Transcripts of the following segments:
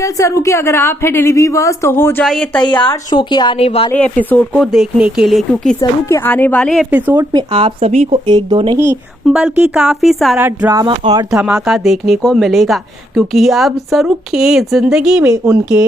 सरू के अगर आप है डेली व्यूअर्स तो हो जाइए तैयार शो के आने वाले एपिसोड को देखने के लिए, क्योंकि सरू के आने वाले एपिसोड में आप सभी को एक दो नहीं बल्कि काफी सारा ड्रामा और धमाका देखने को मिलेगा। क्योंकि अब सरू के जिंदगी में उनके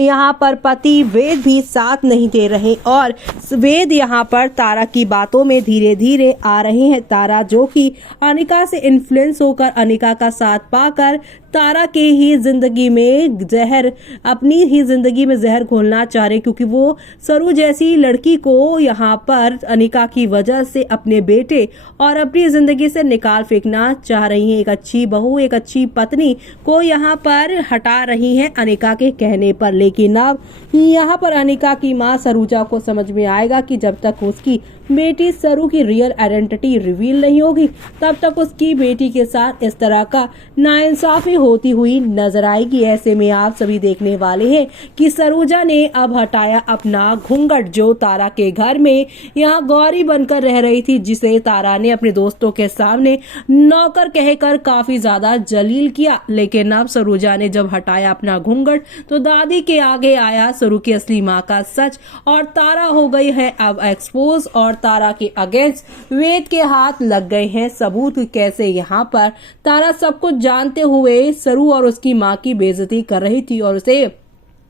यहाँ पर पति वेद भी साथ नहीं दे रहे और वेद यहाँ पर तारा की बातों में धीरे धीरे आ रहे हैं। तारा जो कि अनिका से इन्फ्लुएंस होकर अनिका का साथ पाकर तारा के ही जिंदगी में अपनी ही जिंदगी में जहर घोलना चाह रहे, क्योंकि वो सरू जैसी लड़की को यहाँ पर अनिका की वजह से अपने बेटे और अपनी जिंदगी से निकाल फेंकना चाह रही हैं। एक अच्छी बहू, एक अच्छी पत्नी को यहाँ पर हटा रही हैं अनिका के कहने पर। लेकिन अब यहाँ पर अनिका की माँ सरूजा को समझ में आएगा कि जब तक उसकी बेटी सरू की रियल आइडेंटिटी रिवील नहीं होगी तब तक उसकी बेटी के साथ इस तरह का नाइंसाफी होती हुई नजर आएगी। ऐसे में आप सभी देखने वाले हैं कि सरूजा ने अब हटाया अपना घूंघट, जो तारा के घर में यहाँ गौरी बनकर रह रही थी, जिसे तारा ने अपने दोस्तों के सामने नौकर कहकर काफी ज्यादा जलील किया। लेकिन अब सरूजा ने जब हटाया अपना घूंघट तो दादी के आगे आया सरू की असली माँ का सच और तारा हो गई है अब एक्सपोज और तारा के अगेंस्ट वेद के हाथ लग गए हैं सबूत। कैसे यहाँ पर तारा सब कुछ जानते हुए सरू और उसकी माँ की बेइज्जती कर रही थी और उसे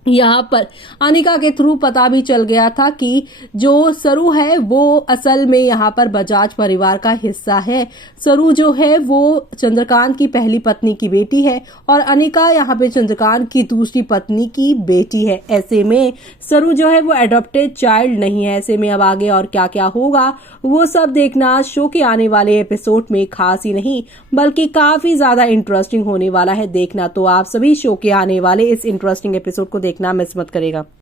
यहाँ पर अनिका के थ्रू पता भी चल गया था कि जो सरू है वो असल में यहाँ पर बजाज परिवार का हिस्सा है। सरू जो है वो चंद्रकांत की पहली पत्नी की बेटी है और अनिका यहाँ पे चंद्रकांत की दूसरी पत्नी की बेटी है। ऐसे में सरू जो है वो एडॉप्टेड चाइल्ड नहीं है। ऐसे में अब आगे और क्या क्या होगा वो सब देखना शो के आने वाले एपिसोड में खास ही नहीं बल्कि काफी ज्यादा इंटरेस्टिंग होने वाला है। देखना तो आप सभी शो के आने वाले इस इंटरेस्टिंग एपिसोड को देखना मिस मत करेगा।